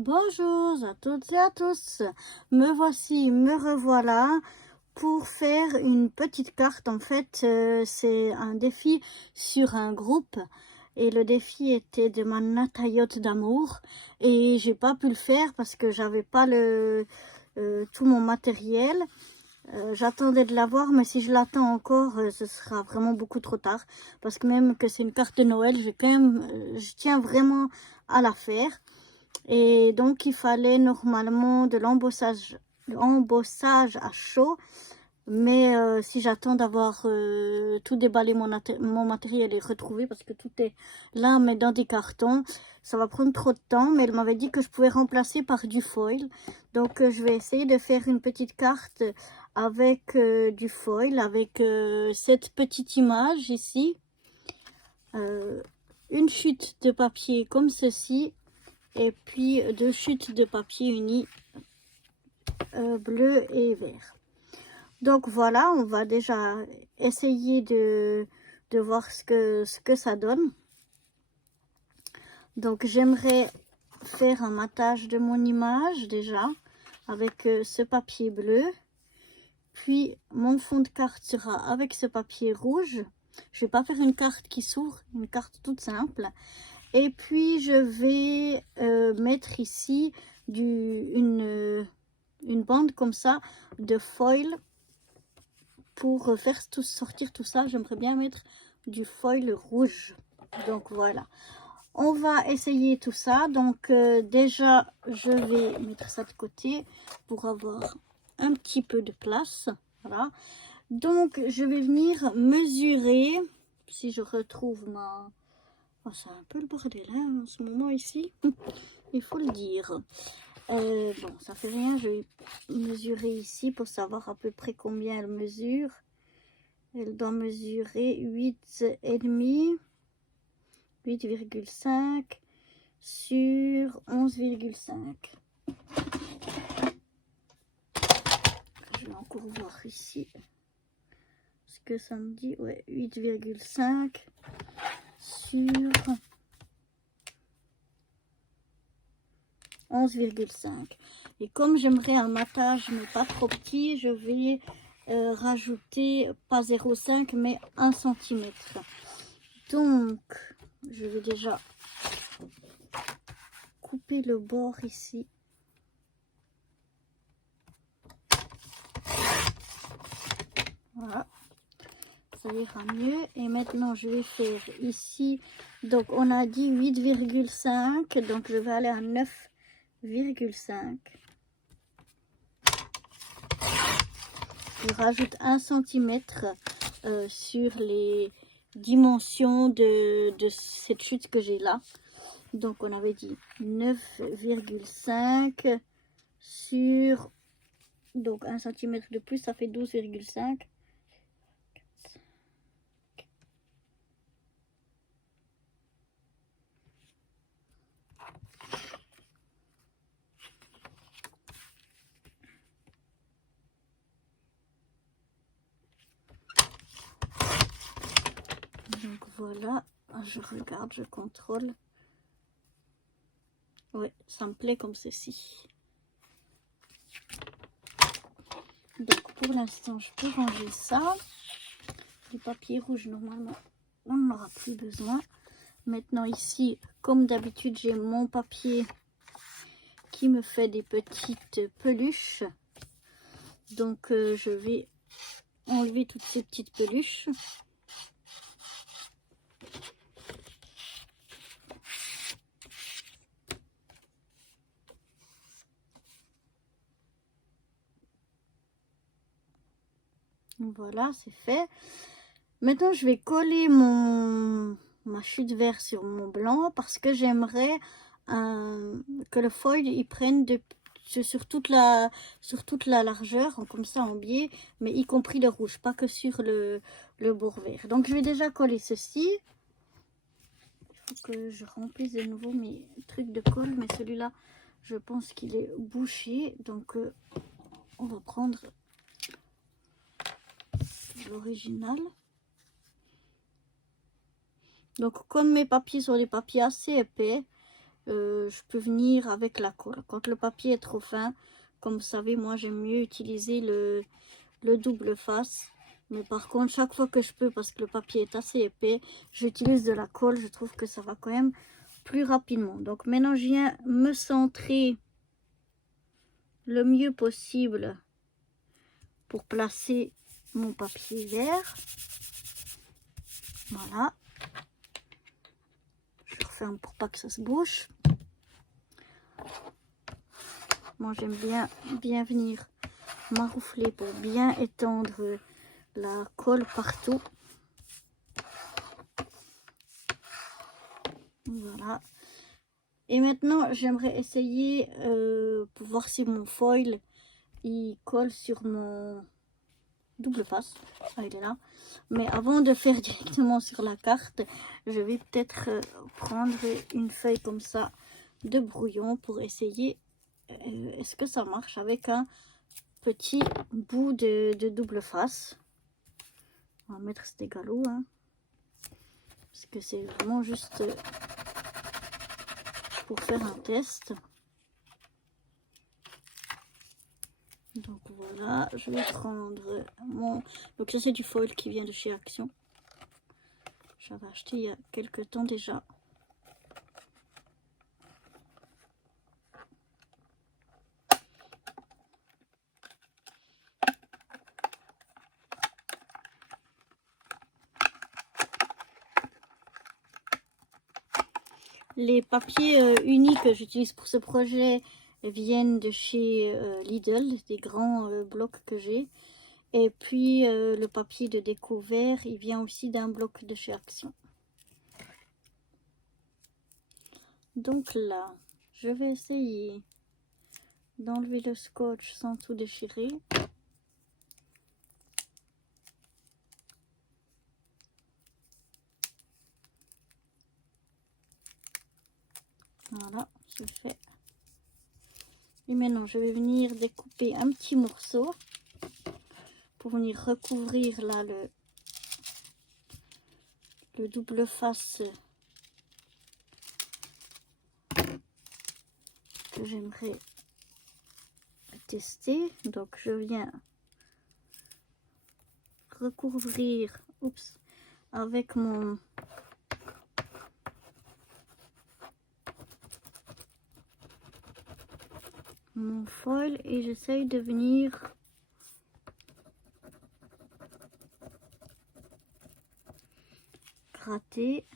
Bonjour à toutes et à tous, me revoilà pour faire une petite carte. En fait, c'est un défi sur un groupe et le défi était de ma nataillote d'amour et j'ai pas pu le faire parce que j'avais pas tout mon matériel. J'attendais de l'avoir, mais si je l'attends encore, ce sera vraiment beaucoup trop tard parce que même que c'est une carte de Noël, je tiens vraiment à la faire. Et donc, il fallait normalement de l'embossage à chaud. Mais si j'attends d'avoir tout déballé, mon matériel est retrouvé parce que tout est là, mais dans des cartons, ça va prendre trop de temps. Mais elle m'avait dit que je pouvais remplacer par du foil. Donc, je vais essayer de faire une petite carte avec du foil, avec cette petite image ici. Une chute de papier comme ceci. Et puis deux chutes de papier uni bleu et vert. Donc voilà, on va déjà essayer de voir ce que ça donne. Donc j'aimerais faire un matage de mon image déjà avec ce papier bleu. Puis mon fond de carte sera avec ce papier rouge. Je vais pas faire une carte qui s'ouvre, une carte toute simple. Et puis je vais mettre ici une bande comme ça de foil pour faire sortir tout ça. J'aimerais bien mettre du foil rouge. Donc voilà, on va essayer tout ça. Donc déjà je vais mettre ça de côté pour avoir un petit peu de place. Voilà, donc je vais venir mesurer. Si je retrouve ma... Oh, c'est un peu le bordel hein, en ce moment ici, il faut le dire. Bon, ça fait rien, je vais mesurer ici pour savoir à peu près combien elle mesure. Elle doit mesurer 8,5 sur 11,5. Je vais encore voir ici ce que ça me dit. Ouais, 8,5 sur 11,5. Et comme j'aimerais un matage mais pas trop petit, je vais rajouter pas 0,5 mais 1 cm. Donc je vais déjà couper le bord ici. Voilà, ça ira mieux. Et maintenant je vais faire ici, donc on a dit 8,5, donc je vais aller à 9,5. Je rajoute 1 cm sur les dimensions de cette chute que j'ai là. Donc on avait dit 9,5 sur, donc 1 cm de plus, ça fait 12,5. Donc voilà, je regarde, je contrôle. Ouais, ça me plaît comme ceci. Donc pour l'instant, je peux ranger ça. Les papiers rouges, normalement, on n'en aura plus besoin. Maintenant ici, comme d'habitude, j'ai mon papier qui me fait des petites peluches. Donc je vais enlever toutes ces petites peluches. Voilà, c'est fait. Maintenant, je vais coller ma chute vert sur mon blanc parce que j'aimerais que le foil il prenne sur toute la largeur, comme ça en biais, mais y compris le rouge, pas que sur le bord vert. Donc, je vais déjà coller ceci. Il faut que je remplisse de nouveau mes trucs de colle, mais celui-là, je pense qu'il est bouché. Donc, on va prendre l'original. Donc comme mes papiers sont des papiers assez épais, je peux venir avec la colle. Quand le papier est trop fin, comme vous savez, moi j'aime mieux utiliser le double face. Mais par contre, chaque fois que je peux, parce que le papier est assez épais, j'utilise de la colle. Je trouve que ça va quand même plus rapidement. Donc maintenant, je viens me centrer le mieux possible pour placer mon papier vert. Voilà. Je referme pour pas que ça se bouche. Moi, j'aime bien venir maroufler pour bien étendre la colle partout. Voilà. Et maintenant, j'aimerais essayer pour voir si mon foil il colle sur mon double face. Ah, il est là. Mais avant de faire directement sur la carte, je vais peut-être prendre une feuille comme ça de brouillon pour essayer est-ce que ça marche avec un petit bout de double face. On va mettre cet égalo, hein, parce que c'est vraiment juste pour faire un test. Donc voilà, je vais prendre mon... Donc ça c'est du foil qui vient de chez Action. J'avais acheté il y a quelques temps déjà. Les papiers unis que j'utilise pour ce projet viennent de chez Lidl, des grands blocs que j'ai. Et puis le papier de déco vert, il vient aussi d'un bloc de chez Action. Donc là, je vais essayer d'enlever le scotch sans tout déchirer. Voilà, c'est fait. Et maintenant, je vais venir découper un petit morceau pour venir recouvrir là le double face que j'aimerais tester. Donc, je viens recouvrir avec mon foil et j'essaye de venir gratter.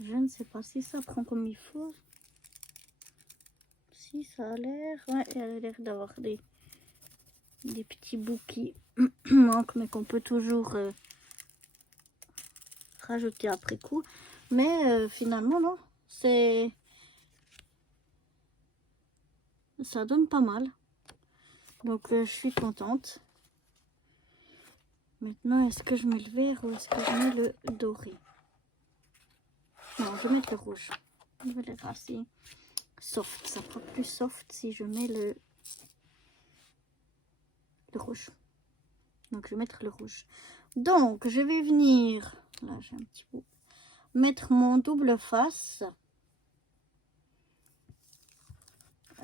Je ne sais pas si ça prend comme il faut. Si ça a l'air, ouais, il a l'air d'avoir des petits bouts qui manquent, mais qu'on peut toujours rajouter après coup. Mais finalement, non, ça donne pas mal. Donc je suis contente. Maintenant, est-ce que je mets le vert ou est-ce que je mets le doré? Non, je vais mettre le rouge. Je vais les rasser soft. Ça fera plus soft si je mets le rouge. Donc, je vais mettre le rouge. Donc, je vais venir... Là, j'ai un petit bout. Mettre mon double face.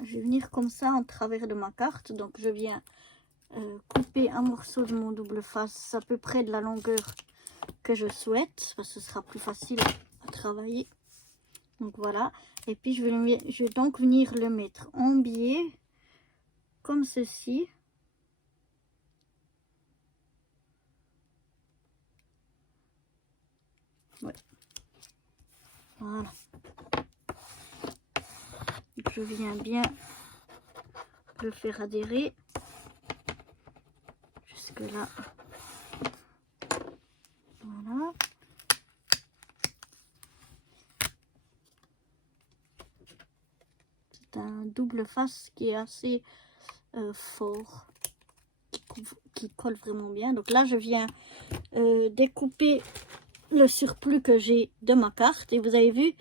Je vais venir comme ça en travers de ma carte. Donc, je viens couper un morceau de mon double face à peu près de la longueur que je souhaite. Parce que ce sera plus facile à travailler. Donc, voilà. Et puis, je vais donc venir le mettre en biais. Comme ceci. Ouais. Voilà. Je viens bien le faire adhérer jusque là. Voilà. C'est un double face qui est assez fort, qui colle vraiment bien. Donc là, je viens découper le surplus que j'ai de ma carte. Et vous avez vu,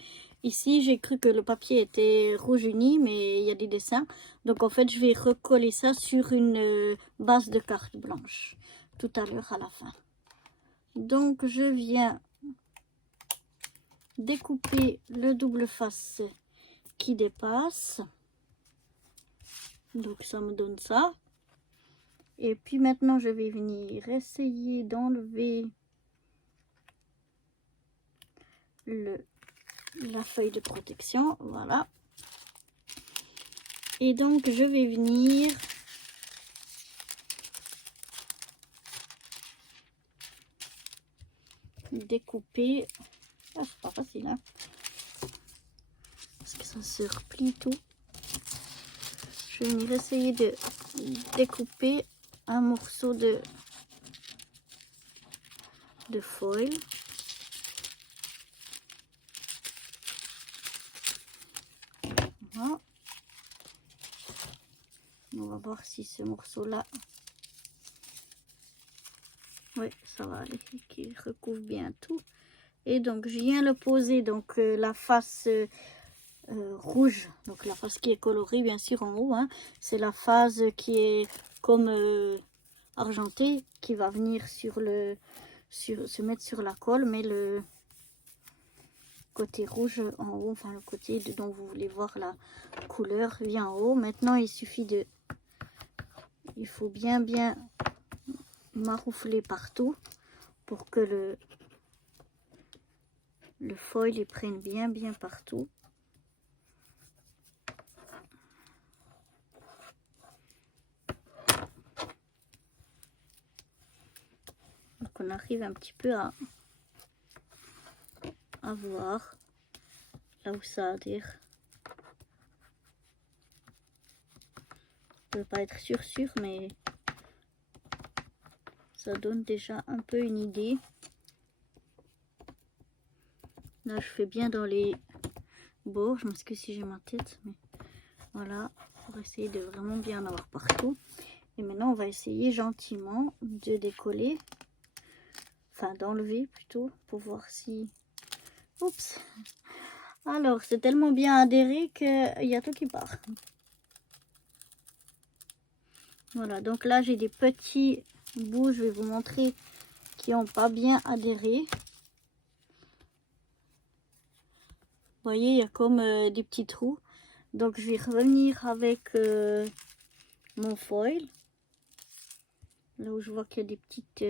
Ici, j'ai cru que le papier était rouge uni, mais il y a des dessins. Donc, en fait, je vais recoller ça sur une base de carte blanche tout à l'heure à la fin. Donc, je viens découper le double face qui dépasse. Donc, ça me donne ça. Et puis, maintenant, je vais venir essayer d'enlever la feuille de protection, voilà. Et donc je vais venir découper. Ah, c'est pas facile, hein, parce que ça se replie tout. Je vais venir essayer de découper un morceau de foil. Voilà. On va voir si ce morceau-là, oui, ça va aller, qui recouvre bien tout. Et donc, je viens le poser, donc la face rouge, donc la face qui est colorée, bien sûr, en haut, hein. C'est la face qui est comme argentée, qui va venir se mettre sur la colle, mais le côté rouge en haut, enfin le côté dont vous voulez voir la couleur vient en haut. Maintenant, il suffit de... Il faut bien maroufler partout pour que le foil il prenne bien partout. Donc on arrive un petit peu à voir là où ça adhère. Je ne peux pas être sûr, mais ça donne déjà un peu une idée. Là, je fais bien dans les bords. Je m'excuse si j'ai ma tête, mais voilà, pour essayer de vraiment bien en avoir partout. Et maintenant, on va essayer gentiment de décoller, enfin d'enlever plutôt, pour voir si... Oups! Alors, c'est tellement bien adhéré qu'il y a tout qui part. Voilà, donc là, j'ai des petits bouts, je vais vous montrer, qui n'ont pas bien adhéré. Vous voyez, il y a comme des petits trous. Donc, je vais revenir avec mon foil. Là où je vois qu'il y a des petites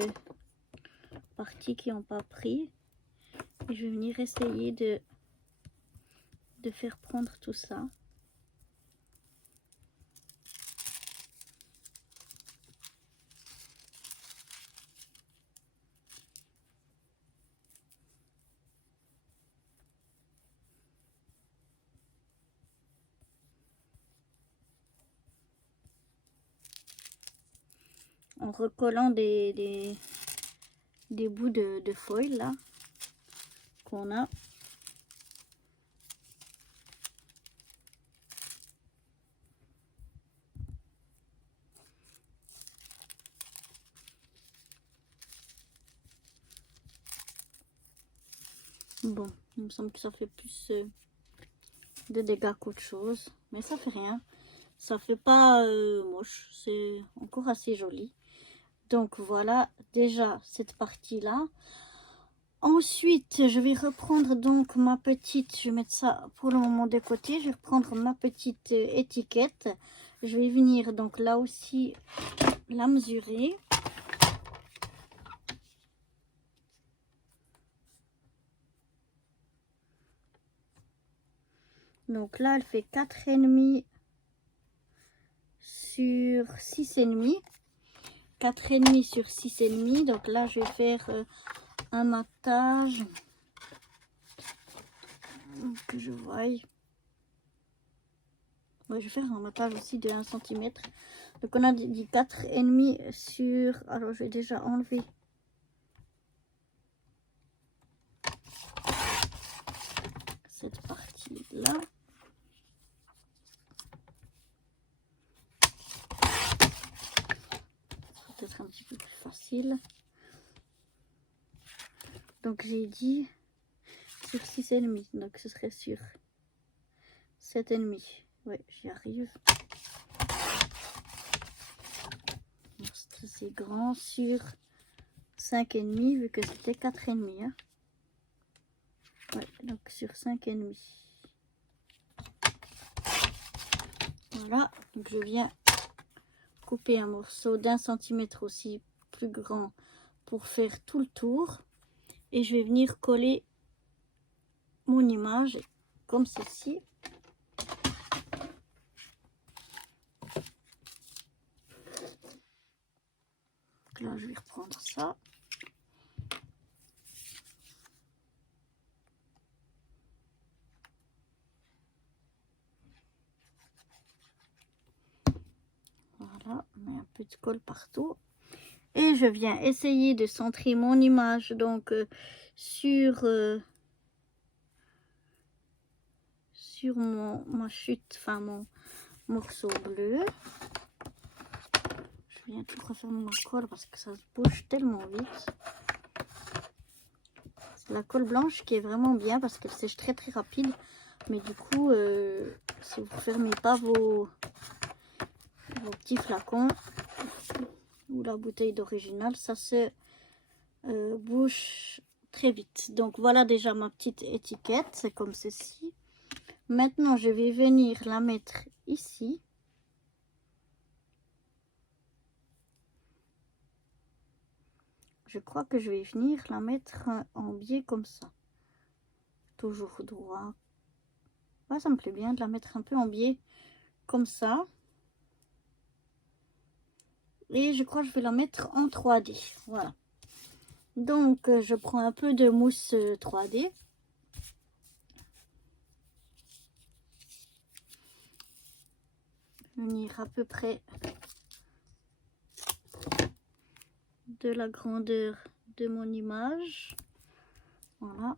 parties qui n'ont pas pris. Et je vais venir essayer de faire prendre tout ça. En recollant des bouts de foil là qu'on a. Bon, il me semble que ça fait plus de dégâts qu'autre chose, mais ça fait rien. Ça fait pas moche, c'est encore assez joli. Donc voilà déjà cette partie là. Ensuite, je vais reprendre donc ma petite, je vais mettre ça pour le moment de côté. Je vais reprendre ma petite étiquette. Je vais venir donc là aussi la mesurer. Donc là, elle fait 4,5 sur 6,5. 4,5 sur 6,5. Donc là, je vais faire un matage. Que je voie. Ouais, je vais faire un matage aussi de 1 cm. Donc on a dit 4,5 sur... Alors je vais déjà enlever cette partie là. Peut-être un petit peu plus facile. Donc j'ai dit sur 6,5. Donc ce serait sur 7,5. Oui, j'y arrive. C'est grand sur 5,5 vu que c'était 4,5. Hein. Ouais, donc sur 5,5. Voilà, donc je viens couper un morceau d'1 centimètre aussi plus grand pour faire tout le tour. Et je vais venir coller mon image comme ceci. Donc là, je vais reprendre ça. Voilà, on met un peu de colle partout. Et je viens essayer de centrer mon image donc sur ma chute, enfin mon morceau bleu. Je viens tout refermer ma colle parce que ça se bouge tellement vite. C'est la colle blanche qui est vraiment bien parce qu'elle sèche très très rapide. Mais du coup, si vous ne fermez pas vos petits flacons ou la bouteille d'original, ça se bouge très vite. Donc voilà déjà ma petite étiquette, c'est comme ceci. Maintenant je vais venir la mettre ici. Je crois que je vais venir la mettre en biais comme ça. Toujours droit. Ouais, ça me plaît bien de la mettre un peu en biais comme ça. Et je crois que je vais la mettre en 3D. Voilà. Donc je prends un peu de mousse 3D. Venir à peu près de la grandeur de mon image. Voilà.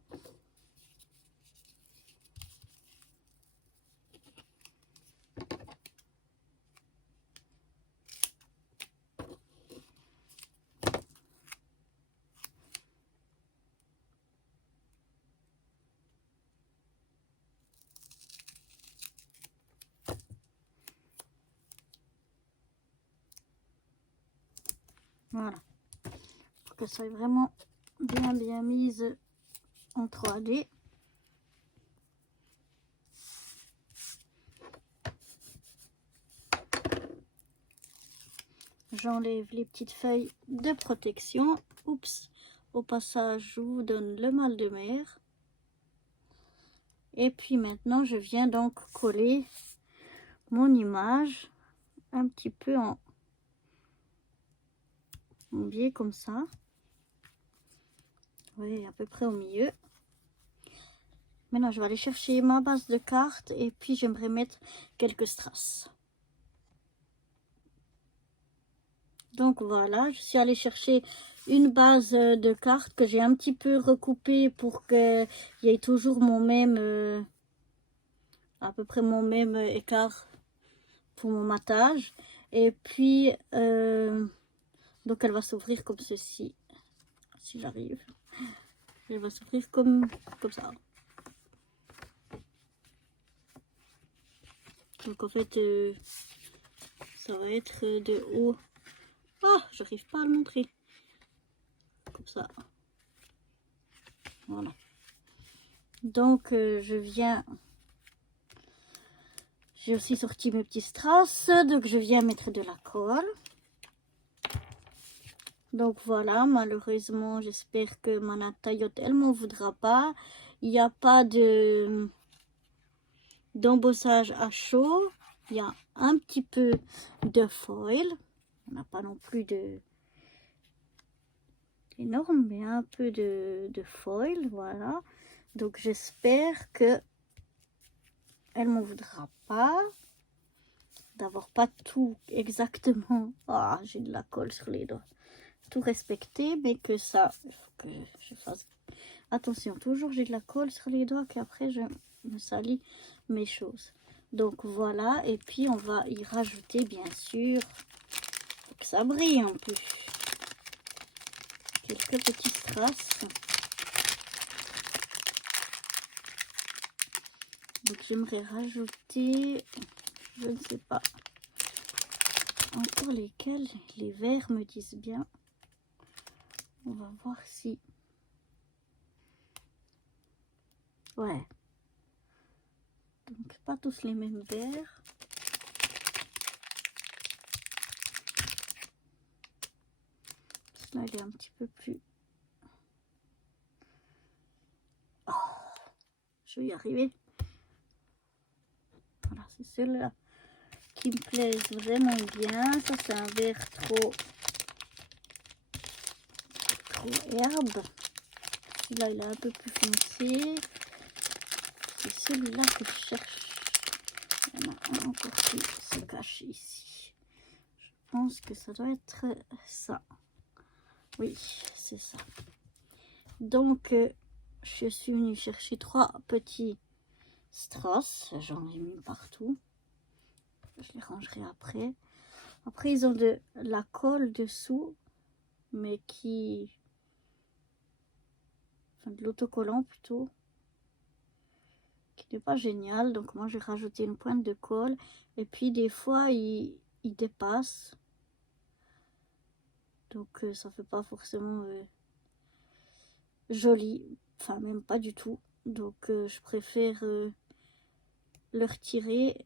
Voilà. Pour que ça soit vraiment bien mise en 3D. J'enlève les petites feuilles de protection. Oups, au passage, je vous donne le mal de mer. Et puis maintenant, je viens donc coller mon image un petit peu en biais comme ça. Oui, à peu près au milieu. Maintenant, je vais aller chercher ma base de cartes et puis j'aimerais mettre quelques strass. Donc voilà, je suis allée chercher une base de cartes que j'ai un petit peu recoupée pour qu'il y ait toujours mon même, à peu près mon même écart pour mon matage. Et puis, donc elle va s'ouvrir comme ceci, si j'arrive. Elle va s'ouvrir comme ça. Donc en fait, ça va être de haut. Ah, j'arrive pas à le montrer. Comme ça. Voilà. Donc je viens. J'ai aussi sorti mes petits strass. Donc je viens mettre de la colle. Donc voilà, malheureusement, j'espère que ma taillotte, elle m'en voudra pas. Il n'y a pas d'embossage à chaud. Il y a un petit peu de foil. On n'a pas non plus énorme, mais un peu de foil, voilà. Donc j'espère que elle m'en voudra pas d'avoir pas tout exactement. Ah, j'ai de la colle sur les doigts. Tout respecter, mais que ça, il faut que je fasse attention. Toujours j'ai de la colle sur les doigts qu'après je me salis mes choses. Donc voilà, et puis on va y rajouter bien sûr, faut que ça brille un peu, quelques petits strass. Donc j'aimerais rajouter, je ne sais pas encore lesquels. Les verts me disent bien. On va voir si... Ouais. Donc pas tous les mêmes verts. Celui-là il est un petit peu plus... Oh, je vais y arriver. Voilà, c'est celui-là qui me plaise vraiment bien. Ça c'est un vert trop herbe. Celui-là il est un peu plus foncé. C'est celui-là que je cherche. Il y en a un encore qui se cache ici. Je pense que ça doit être ça. Oui, c'est ça. Donc, je suis venue chercher 3 petits strass. J'en ai mis partout. Je les rangerai après. Après, ils ont de la colle dessous, mais qui... Enfin, de l'autocollant plutôt. Qui n'est pas génial. Donc, moi, j'ai rajouté une pointe de colle. Et puis, des fois, il dépasse. Donc, ça fait pas forcément joli. Enfin, même pas du tout. Donc, je préfère le retirer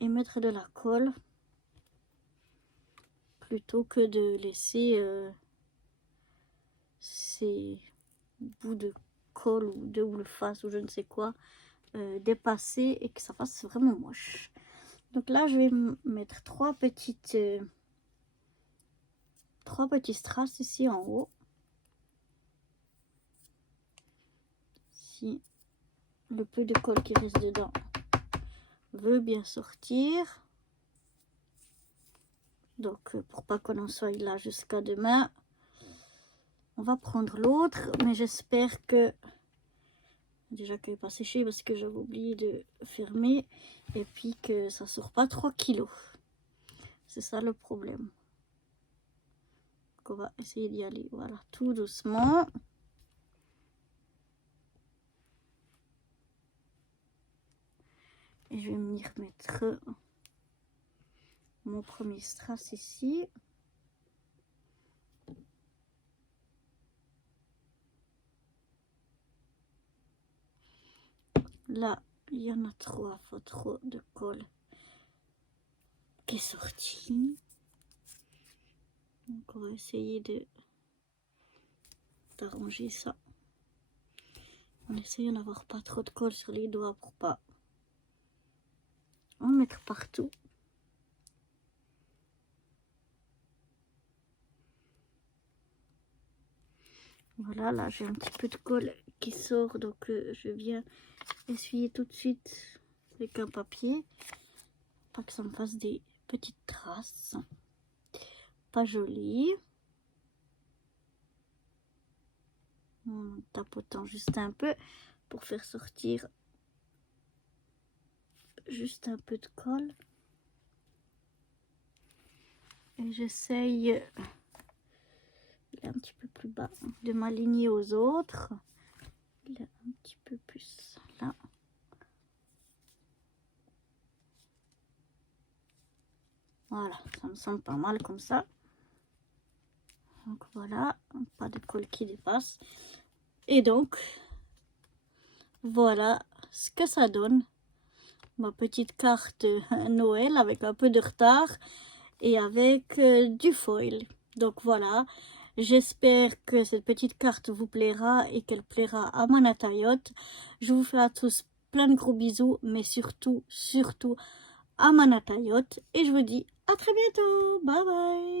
et mettre de la colle plutôt que de laisser ces bouts de colle ou de double face ou je ne sais quoi dépasser et que ça fasse vraiment moche. Donc là, je vais mettre 3 petits strass ici en haut. Si le peu de colle qui reste dedans veut bien sortir. Donc pour pas qu'on en soit là jusqu'à demain, on va prendre l'autre, mais j'espère que déjà qu'elle n'est pas séchée parce que j'avais oublié de fermer et puis que ça sort pas 3 kilos. C'est ça le problème. Donc on va essayer d'y aller, voilà, tout doucement. Et je vais venir mettre mon premier strass ici. Là, il y en a trop, faut trop de colle qui est sortie. Donc on va essayer d'arranger ça. On essaye d'avoir pas trop de colle sur les doigts pour pas en mettre partout. Voilà, là j'ai un petit peu de colle qui sort, donc je viens essuyer tout de suite avec un papier. Pas que ça me fasse des petites traces. Pas jolies. En tapotant juste un peu pour faire sortir juste un peu de colle. Et j'essaye... Il est un petit peu plus bas, de m'aligner aux autres. Il est un petit peu plus là. Voilà, ça me semble pas mal comme ça. Donc voilà, pas de colle qui dépasse. Et donc, voilà ce que ça donne. Ma petite carte Noël avec un peu de retard et avec du foil. Donc voilà. J'espère que cette petite carte vous plaira et qu'elle plaira à Manatayote. Je vous fais à tous plein de gros bisous, mais surtout à Manatayote. Et je vous dis à très bientôt. Bye bye.